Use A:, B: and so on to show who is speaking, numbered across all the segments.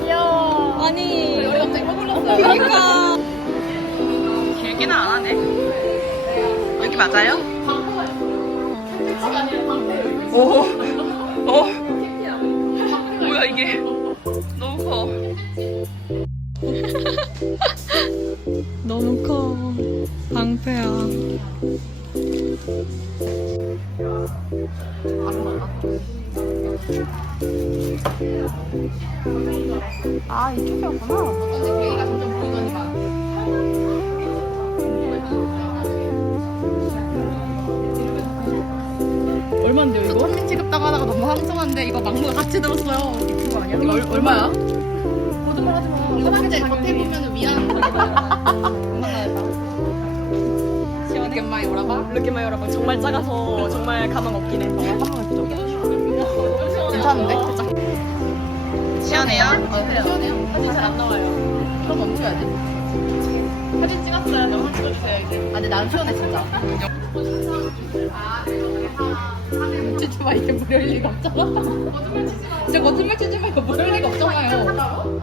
A: 귀여워. 아니.
B: 우리 갑자기 확 올랐어요.
A: 그러니까.
C: 길기는 안 하네. 여기 맞아요? 오, 오. 뭐야 이게?
A: 아, 이쪽이었구나. 얼만데요,
B: 저 천민 취급당 하다가 너무 황송한데 이거 막무가 같이 들었어요. 그거 아니야? 이거 얼, 얼마야? 거짓말 하지 마. 이거 상자 겉에 보면 미안. 시원하게 많이 오라봐.
A: 이렇게 많이 여러분 정말 작아서 정말 가망 없긴 해.
B: 괜찮은데? 진짜.
C: 시원해요?
B: 시원해요. 사진 잘 안 나와요. 그럼 멈춰야지.
A: 사진 찍었어요. 너무 찍어주세요, 이제.
B: 아, 근데 난 시원해, 진짜. 치지 마, 이게 무료일 리가 없잖아. 거짓말 치지 마. 진짜 거짓말 치지 마, 이거 무료일 리가 없잖아요.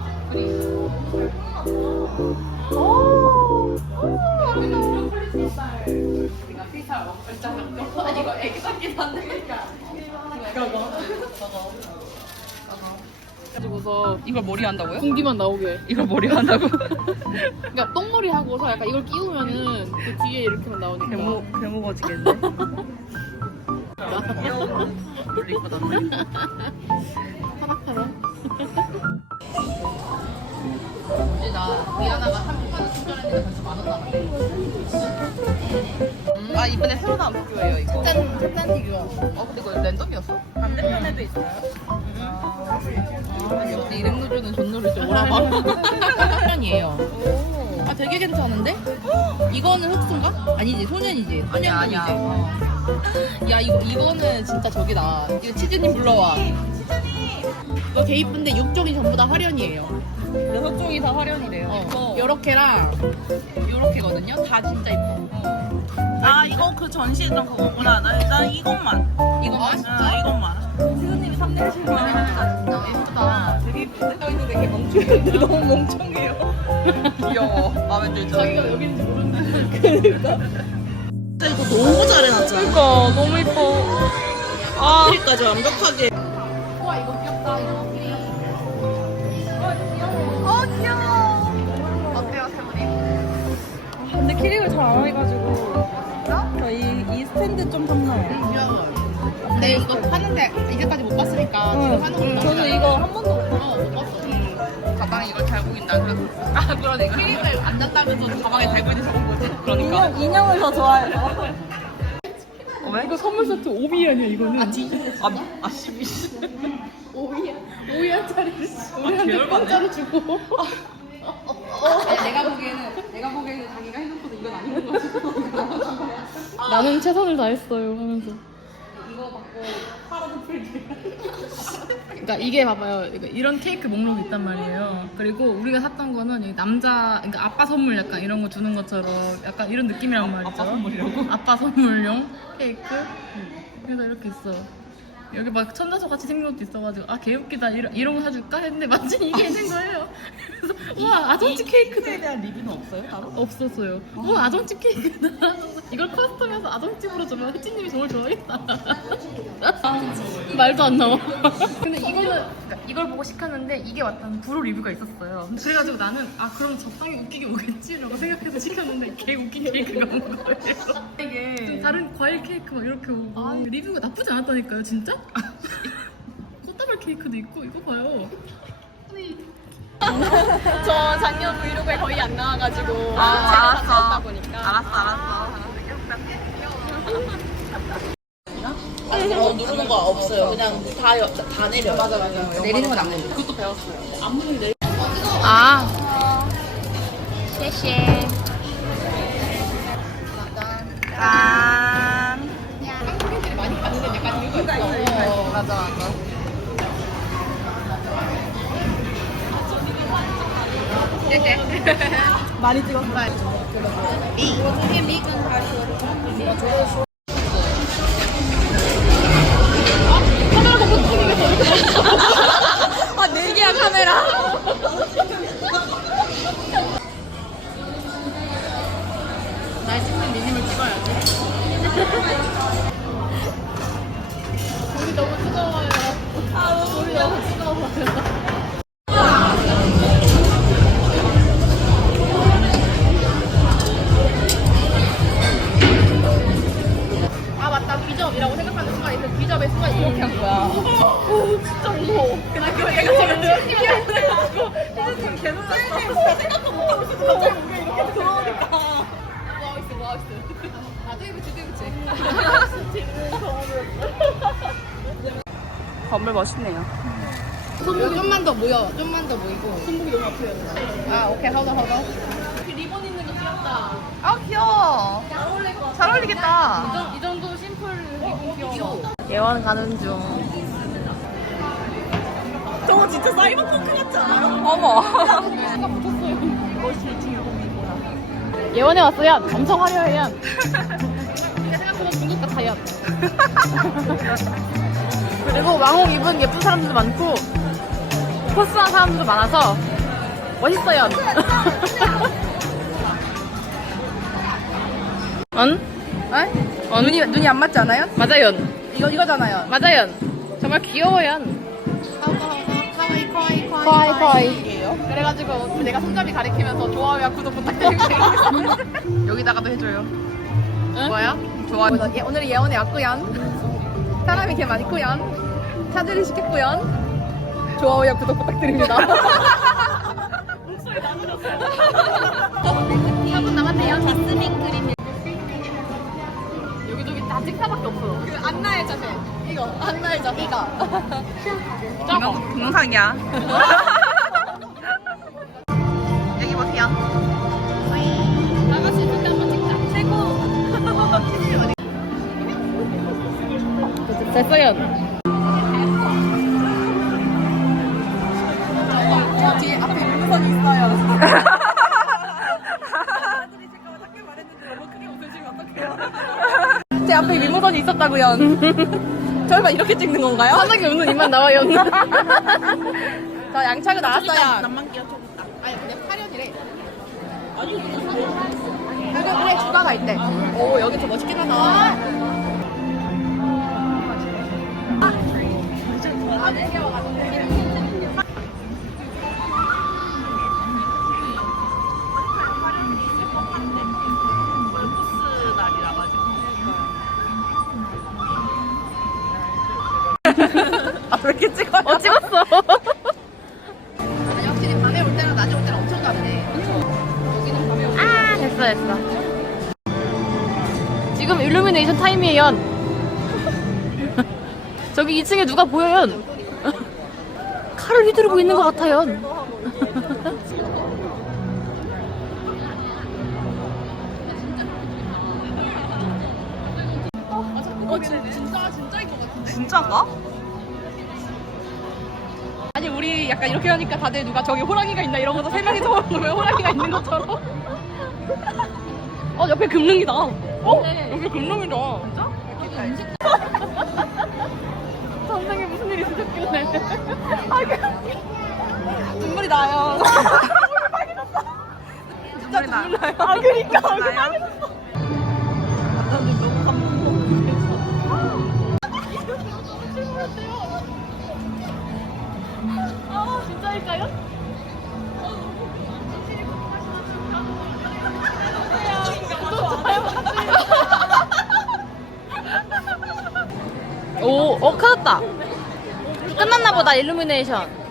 B: 아니, 이거 애기 같긴 한데.
A: 가지고서
C: 이걸 머리 한다고요?
A: 공기만 나오게.
C: 이걸 머리 한다고?
A: 그러니까 똥머리 하고서 약간 이걸 끼우면은 그 뒤에 이렇게만 나오니까.
C: 괴무 괴무거지겠네. 귀여워. 머리 이쁘다.
B: 이제 나 미안하가 한 번만 충전했는데 벌써 만원 남았네.
C: 아 이번에 새로 나온 학교예요 이거.
B: 짠, 짠 튀겨.
C: 어 근데 이거 랜덤이었어? 반대편에도 있어요.
B: 아, 역시 이름 누르는 존노를 좀 오라봐. 3년이에요. 아, 되게 괜찮은데? 이거는 흑수인가? 아니지, 소년이지.
C: 아니야, 아니야.
B: 야, 이거, 이거는 진짜 저기다. 이거 치즈님 불러와. 이거 개 이쁜데 육종이 전부 다 화련이에요.
C: 여섯 종이 다 화련이래요.
B: 어, 요렇게랑 요렇게거든요. 다 진짜 이뻐.
C: 아 이거 그 전시했던 그거구나. 나, 나 이것만.
B: 이거만?
C: 아 이것만.
B: 치즈님이 탐내시는 거 진짜 예쁘다.
C: 되게 이쁜데? 서 있는데 되게 멍청한데 너무 멍청해요. 귀여워. 마음에 들죠?
B: 자기가 여기 있는지 모르는데.
C: 진짜 이거 너무 잘해놨잖아.
A: 그러니까 너무 이뻐. 아,
C: 여기까지 완벽하게.
B: 우와, 이거 귀엽다. 이거.
C: 어 귀여워. 어때요 세분이?
A: 근데 키링을 잘 안 해가지고. 저이 이 스탠드 좀 탐나요.
B: 귀여워. 근데 이거 하는데 이제까지 못 봤으니까 지금 하는 걸로
A: 저도 이거 한 번도 못
B: 어, 못 봤어.
C: 가방에 이걸 달고 있다 그래서. 아 그러네.
B: 크림을 안 단다면서
C: 가방에 달고 있는 저건 거지. 그러니까.
A: 인형, 인형을 더 좋아해서.
C: 왜?
A: 이거 선물 세트 5비 아니야, 이거는?
B: 아, 지.
C: 아, 아, 씨.
B: 5위야. 5위짜리를 우리한테. 공짜로 주고. 아니, 내가 보기에는 내가 보기에는 자기가 해놓고도 이건 아닌 거 같아.
A: 나는 최선을 다했어요 하면서.
B: 이거 받고 팔아도 풀기.
A: 그러니까 이게 봐봐요. 이런 케이크 목록이 있단 말이에요. 그리고 우리가 샀던 거는 이 남자, 그러니까 아빠 선물 약간 이런 거 주는 것처럼 약간 이런 느낌이란 말이죠.
C: 아빠 선물이라고?
A: 아빠 선물용 케이크. 그래서 이렇게 있어. 여기 막 천자수 같이 생긴 것도 있어가지고 아 개웃기다 이런, 이런 거 사줄까 했는데 마침 이게 있는 거예요. 그래서 와 아정치 케이크다.
C: 대한 리뷰는 없어요? 따로?
A: 없었어요. 뭐 아정집 케이크다. 이걸 커스텀해서 아정집으로 주면 혜진님이 정말 좋아하겠다. 말도 안 나와. 근데 이거는 그러니까 이걸 보고 시켰는데 이게 왔다는 불호 리뷰가 있었어요. 그래가지고 나는 아 그럼 적당히 웃기게 오겠지라고 생각해서 시켰는데 개 웃긴 케이크가 온 거예요.
C: 이게
A: 좀 다른 과일 케이크 막 이렇게 오고 리뷰가 나쁘지 않았다니까요, 진짜? 꽃다발 케이크도 있고 이거 봐요. 저 작년 브이로그에 거의 안 나와가지고
C: 아,
A: 제가 다
C: 알았어.
A: 찍었다 보니까
C: 알았어, 알았어.
B: 어, 누르는 거 없어요. 그냥 다, 다 내려. 맞아, 맞아. 내리는 건 안 내려.
A: 그것도 배웠어요.
C: 아. 谢谢. 짠.
B: 한국인들이 많이 가는 데 약간 이유가 있어. 어,
C: 맞아, 맞아.
A: 많이 찍었어.
B: 비접이라고 한 거야. 오 진짜 무서워. 그날 그 내가 지금 치즈님이라고 해가지고 치즈님 개 놀랐어. 생각도 못 하고 있어. 갑자기 우리 이렇게 들어오니까. 뭐 하고 있어 뭐 하고 있어. 아 뚜이부치 뚜이부치.
C: 건물 멋있네요.
B: 손목이 좀만 더 모여. 좀만 더 모이고. 손목이 너무 아프요. 아 오케이 하다 하다. 리본 있는 거 귀엽다.
C: 아 귀여워.
B: 잘 어울릴 것 같아.
C: 잘 어울리겠다.
B: 이, 정, 이 정도 심플 리본 귀여워.
C: 예원 가는 중. 저거 진짜 사이버펑크 같지 않아요? 어머.
A: 예원에 왔어요. 엄청 화려해요.
B: 생각보다 중국 같아요.
A: 그리고 왕홍 입은 예쁜 사람들도 많고 포스한 사람들도 많아서 멋있어요. 언?
C: 어? 눈이 눈이 안 맞지 않아요?
A: 맞아요.
C: 이거 이거잖아요.
A: 맞아요. 정말 귀여워요.
B: 카와이 카와이. 그래가지고 내가 손잡이 가리키면서 좋아요와 구독 부탁드립니다.
C: 여기다가도 해줘요.
B: 뭐야?
C: 좋아요. 예, 오늘 예원에 왔구연. 사람이 개 많구연. 차들이 시켰구연. 좋아요와 구독 부탁드립니다.
B: 4분 남았네요. 자스민 그림. 다 찍사밖에 없어. 그 안나의 자세. 이거 안나의 자세. 이거.
C: 동영, 동영상이야. 여기 보세요.
B: 나갈 수 있을 때 한번 찍자. 최고.
A: 됐어요.
C: 있었다고요. 설마 이렇게 찍는 건가요?
A: 화장이 없는 입만 나와요.
C: 저 양차가 나왔어요.
B: 남만 끼워줘볼까? 아니 근데 8년이래.
C: 그리고 그래 주가가 있대. 오 여기 더 멋있긴 하다. 아, 어
A: 찍었어.
B: 아니 확실히 밤에 올 때랑 낮에 올 때랑 엄청 다르네. 여기는 밤에 올 때.
A: 아 됐어 됐어. 지금 일루미네이션 타임이에요. 저기 2층에 누가 보여요? 칼을 휘두르고 있는 것 같아요.
B: 어 진- 진짜 진짜인 것 같은데.
C: 진짜인가? 아니 우리 약간 이렇게 하니까 다들 누가 저기 호랑이가 있나 이러고서 세 명이서 보면 호랑이가 있는 것처럼? 어 옆에 금능이다. 어? 여기 금능이다. 진짜?
A: 선생님 무슨 일이 있으셨길래?
C: 눈물이 나요. 진짜 눈물 나요. 아 그니까. 얼굴 빨개졌어
A: 켜졌다. 끝났나 보다, 일루미네이션.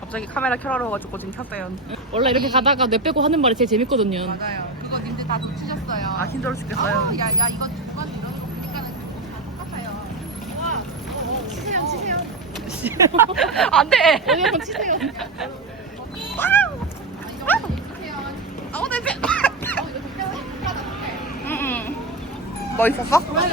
C: 갑자기 카메라 켜라고 해가지고 지금 켰어요
A: 원래 이렇게 가다가 뇌 빼고 하는 말이 제일 재밌거든요.
B: 맞아요. 그거 님들 다 놓치셨어요.
C: 아 힘들어 죽겠어요
B: 야, 야, 이거 두건 이런 거 보니까는 다 똑같아요. 와, 어, 어, 치세요, 치세요.
C: 안돼
B: 어디 한번 치세요. 아, 이거 한번 치세요.
C: 아우 냄새
B: 어, 이거 진짜 하다
C: 응응 뭐 있었어? 어 뭐야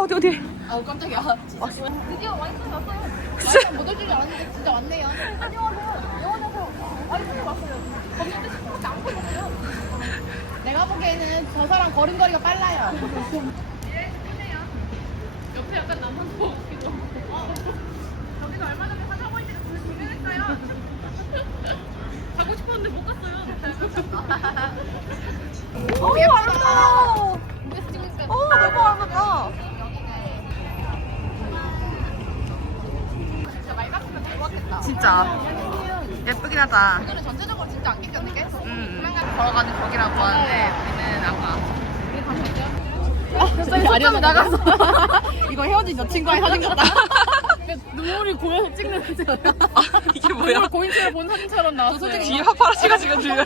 C: 어디 어디
B: 아우 깜짝이야. 드디어 와이프 왔어요. 와이프 못올 줄 알았는데 진짜 왔네요. 안녕하세요. 영원하세요. 와이프 왔어요. 거기는데 10분밖에 안 걸렸어요. 내가 보기에는 저 사람 걸음걸이가 빨라요. 옆에 약간 남한 거 같기도 하고. 저기서 얼마 전에 사자고 있는 그 구경했어요. 가고 싶었는데 못 갔어요.
C: 오
B: 있어요.
C: 오 너무 아름답다
B: 진짜 말 같으면 좋았겠다.
C: 진짜 예쁘긴 하다
B: 오늘은 전체적으로 진짜 안 낑겼네.
C: 음
A: 걸어가는 거기라고 하는데 우리는 안 가. 갑자기 속점이 나가서 이거 헤어진 여친과의 사진 같다.
C: 눈물이 고여서 찍는 사진 같아.
B: 이게 뭐야?
C: 고인체로 본 사진처럼 나왔어요.
B: 뒤에 파파라치가 지금 들려.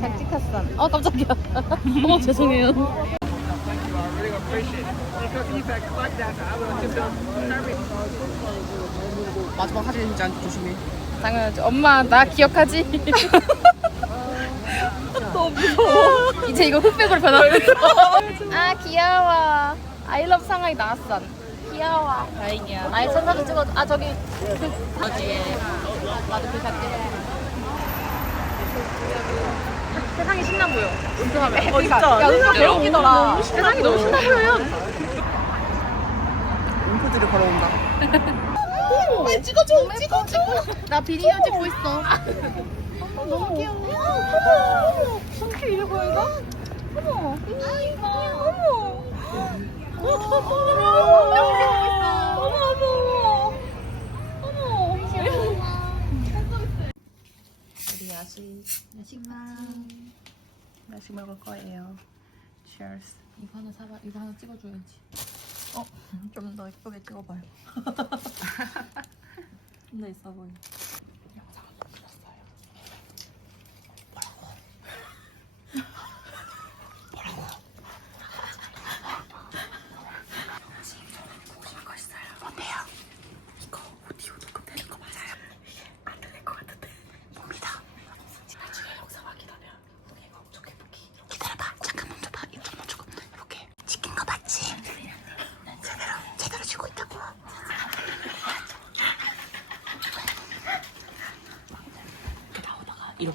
A: 잘 찍혔어. 어 깜짝이야.
C: 어 죄송해요.
B: 마지막 사진 진짜 안 조심해.
A: 당연하지. 엄마 나 기억하지? 무서워. 이제 이거 흑백으로 변화했어. 아 귀여워. 아이러브 상하이 나왔어. 귀여워. 다행이야. 아이 천사도 찍어. 아 저기 어디에? 나도 그 작게. 세상이 신나 보여. 운동하면. 어 진짜. 야 운동 개 웃기더라. 세상이 너무 신나 보여요.
B: 웅크들이 걸어온다.
A: 찍어줘, 찍어줘. 나 비디오 찍고 있어. 너무 귀여워. 어머, 손길 이래 보여 이거? 어머, 아이고, 어머. 어머, 어머, 어머, 어머. 우리 야식, 야식만. 야식 먹을 거예요. Cheers.
C: 이거 하나 사봐. 이거 하나 찍어줘야지.
A: 좀더 예쁘게 찍어봐요.
C: 존나 있어 보여.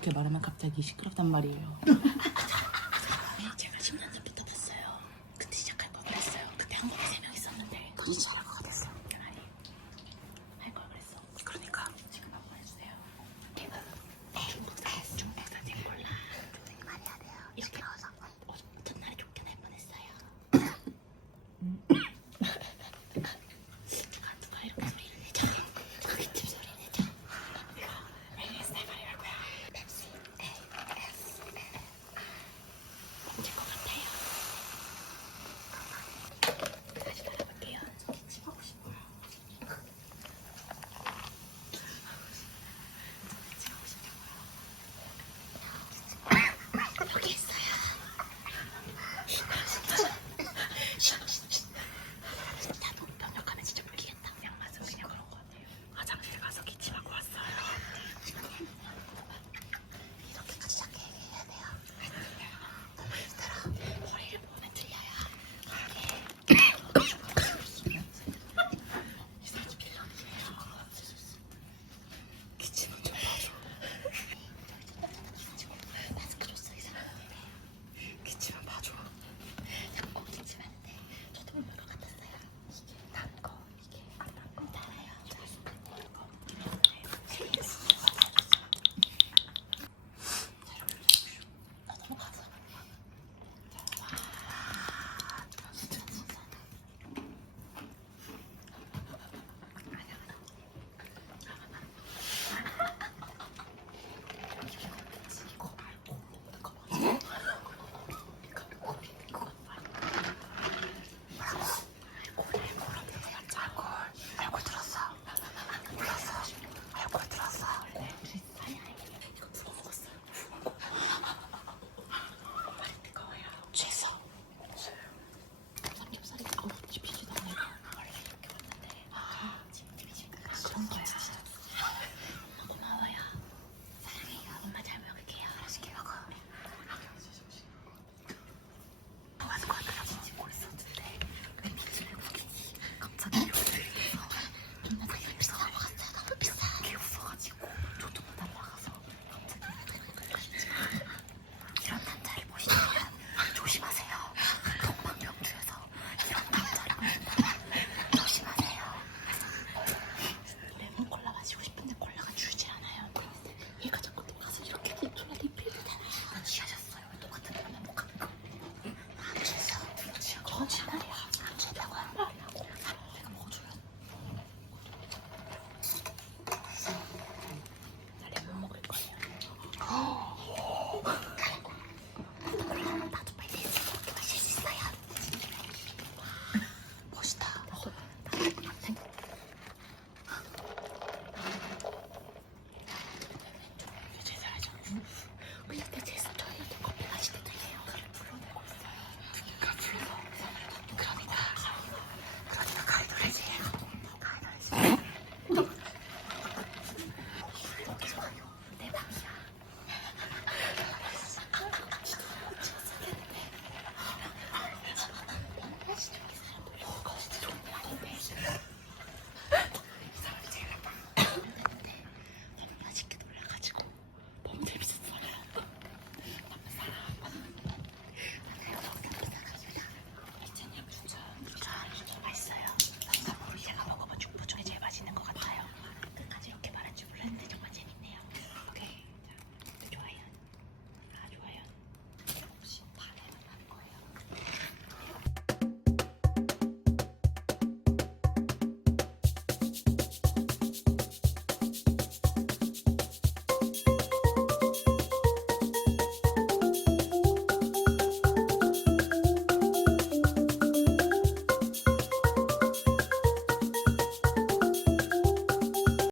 B: 이렇게 말하면 갑자기 시끄럽단 말이에요.